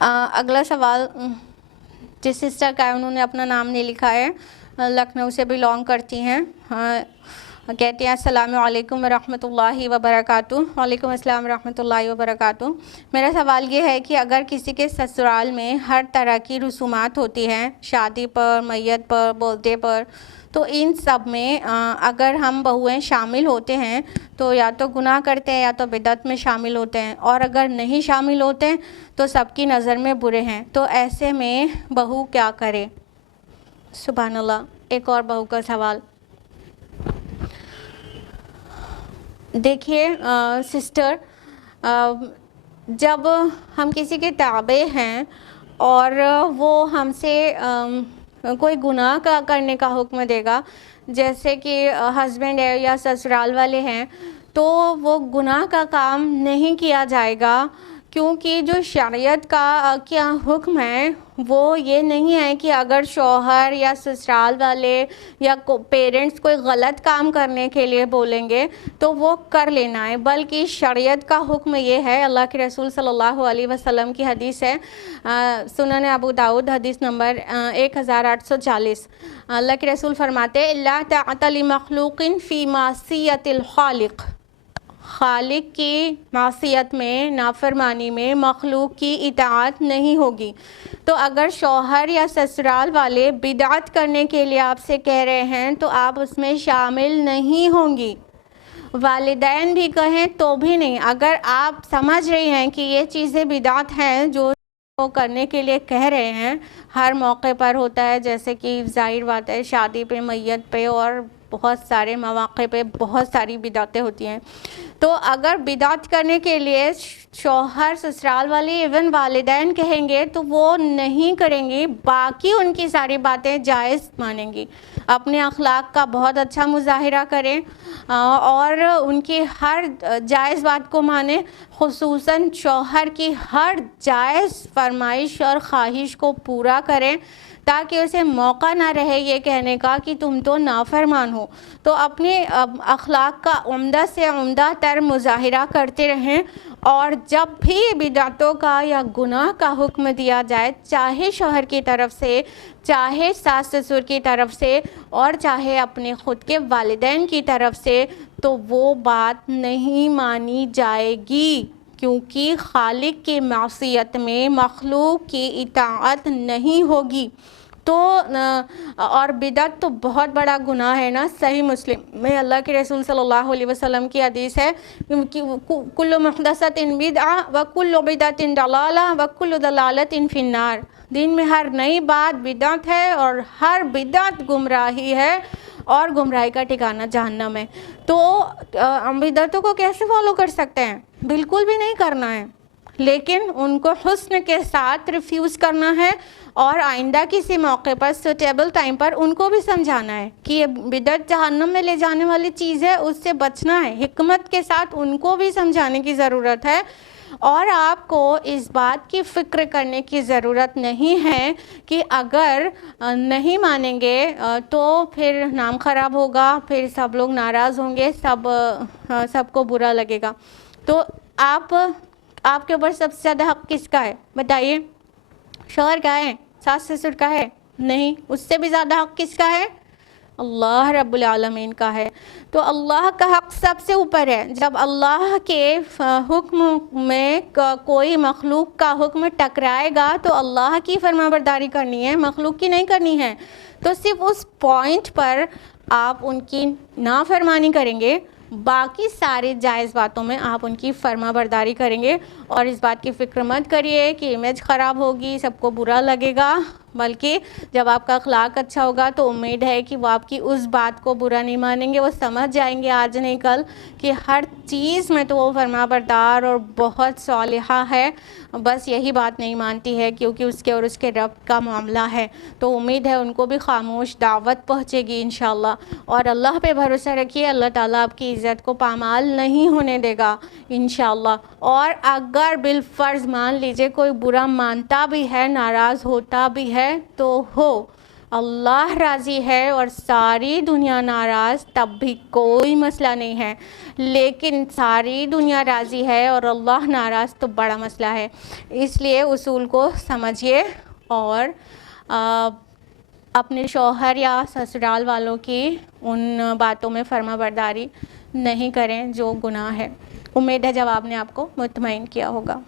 اگلا سوال جس سسٹر کا ہے انہوں نے اپنا نام نہیں لکھا ہے، لکھنؤ سے بلانگ کرتی ہیں، کہتے ہیں السلام علیکم ورحمۃ اللہ وبرکاتہ۔ وعلیکم السلام ورحمۃ اللہ وبرکاتہ۔ میرا سوال یہ ہے کہ اگر کسی کے سسرال میں ہر طرح کی رسومات ہوتی ہیں، شادی پر، میت پر، برتھ ڈے پر، تو ان سب میں اگر ہم بہویں شامل ہوتے ہیں تو یا تو گناہ کرتے ہیں یا تو بدعت میں شامل ہوتے ہیں، اور اگر نہیں شامل ہوتے تو سب کی نظر میں برے ہیں، تو ایسے میں بہو کیا کرے؟ سبحان اللہ۔ ایک اور بہو کا سوال۔ دیکھیے سسٹر، جب ہم کسی کے تابع ہیں اور وہ ہم سے کوئی گناہ کا کرنے کا حکم دے گا، جیسے کہ ہسبینڈ ہے یا سسرال والے ہیں، تو وہ گناہ کا کام نہیں کیا جائے گا، کیونکہ جو شریعت کا کیا حکم ہے وہ یہ نہیں ہے کہ اگر شوہر یا سسرال والے یا پیرنٹس کوئی غلط کام کرنے کے لیے بولیں گے تو وہ کر لینا ہے، بلکہ شریعت کا حکم یہ ہے، اللہ کے رسول صلی اللہ علیہ وسلم کی حدیث ہے، سنن ابو داؤد حدیث نمبر 1840۔ اللہ کے رسول فرماتے ہیں لا طاعۃ لمخلوق فی معصیۃ الخالق، خالق کی معصیت میں، نافرمانی میں مخلوق کی اطاعت نہیں ہوگی۔ تو اگر شوہر یا سسرال والے بدعت کرنے کے لیے آپ سے کہہ رہے ہیں تو آپ اس میں شامل نہیں ہوں گی، والدین بھی کہیں تو بھی نہیں۔ اگر آپ سمجھ رہی ہیں کہ یہ چیزیں بدعت ہیں جو وہ کرنے کے لیے کہہ رہے ہیں، ہر موقع پر ہوتا ہے، جیسے کہ ظاہر بات ہے شادی پہ، میت پہ اور بہت سارے مواقع پہ بہت ساری بدعتیں ہوتی ہیں، تو اگر بدعت کرنے کے لیے شوہر، سسرال والے، ایون والدین کہیں گے تو وہ نہیں کریں گی، باقی ان کی ساری باتیں جائز مانیں گی۔ اپنے اخلاق کا بہت اچھا مظاہرہ کریں اور ان کی ہر جائز بات کو مانیں، خصوصاً شوہر کی ہر جائز فرمائش اور خواہش کو پورا کریں، تاکہ اسے موقع نہ رہے یہ کہنے کا کہ تم تو نافرمان ہو۔ تو اپنے اخلاق کا عمدہ سے عمدہ تر مظاہرہ کرتے رہیں، اور جب بھی بدعتوں کا یا گناہ کا حکم دیا جائے، چاہے شوہر کی طرف سے، چاہے ساس سسر کی طرف سے، اور چاہے اپنے خود کے والدین کی طرف سے، تو وہ بات نہیں مانی جائے گی، کیونکہ خالق کی معصیت میں مخلوق کی اطاعت نہیں ہوگی۔ تو اور بدعت تو بہت بڑا گناہ ہے نا، صحیح مسلم میں اللہ کے رسول صلی اللہ علیہ وسلم کی حدیث ہے کہ کل محدثۃ بدعہ وکل بدعۃ ضلالہ وکل ضلالۃ فی النار، دین میں ہر نئی بات بدعت ہے اور ہر بدعت گمراہی ہے، اور گمراہی کا ٹھکانہ جہنم ہے۔ تو بدعتوں کو کیسے فالو کر سکتے ہیں؟ بالکل بھی نہیں کرنا ہے، لیکن ان کو حسن کے ساتھ ریفیوز کرنا ہے، اور آئندہ کسی موقع پر سوٹیبل ٹائم پر ان کو بھی سمجھانا ہے کہ یہ بدعت جہنم میں لے جانے والی چیز ہے، اس سے بچنا ہے۔ حکمت کے ساتھ ان کو بھی سمجھانے کی ضرورت ہے، اور آپ کو اس بات کی فکر کرنے کی ضرورت نہیں ہے کہ اگر نہیں مانیں گے تو پھر نام خراب ہوگا، پھر سب لوگ ناراض ہوں گے، سب کو برا لگے گا۔ تو آپ کے اوپر سب سے زیادہ حق کس کا ہے بتائیے؟ شوہر کا ہے؟ ساس سسر کا ہے؟ نہیں، اس سے بھی زیادہ حق کس کا ہے؟ اللہ رب العالمین کا ہے۔ تو اللہ کا حق سب سے اوپر ہے۔ جب اللہ کے حکم میں کوئی مخلوق کا حکم ٹکرائے گا تو اللہ کی فرما برداری کرنی ہے، مخلوق کی نہیں کرنی ہے۔ تو صرف اس پوائنٹ پر آپ ان کی نافرمانی کریں گے، باقی سارے جائز باتوں میں آپ ان کی فرما برداری کریں گے، اور اس بات کی فکر مت کریے کہ امیج خراب ہوگی، سب کو برا لگے گا، بلکہ جب آپ کا اخلاق اچھا ہوگا تو امید ہے کہ وہ آپ کی اس بات کو برا نہیں مانیں گے، وہ سمجھ جائیں گے آج نہیں کل کہ ہر چیز میں تو وہ فرما بردار اور بہت صالحہ ہے، بس یہی بات نہیں مانتی ہے کیونکہ اس کے اور اس کے رب کا معاملہ ہے۔ تو امید ہے ان کو بھی خاموش دعوت پہنچے گی انشاءاللہ، اور اللہ پہ بھروسہ رکھیے، اللہ تعالیٰ آپ کی عزت کو پامال نہیں ہونے دے گا انشاءاللہ۔ اور اگر بالفرض مان لیجئے کوئی برا مانتا بھی ہے، ناراض ہوتا بھی ہے تو اللہ راضی ہے اور ساری دنیا ناراض تب بھی کوئی مسئلہ نہیں ہے، لیکن ساری دنیا راضی ہے اور اللہ ناراض تو بڑا مسئلہ ہے۔ اس لیے اصول کو سمجھیے اور اپنے شوہر یا سسرال والوں کی ان باتوں میں فرما برداری نہیں کریں جو گناہ ہے۔ امید ہے جواب نے آپ کو مطمئن کیا ہوگا۔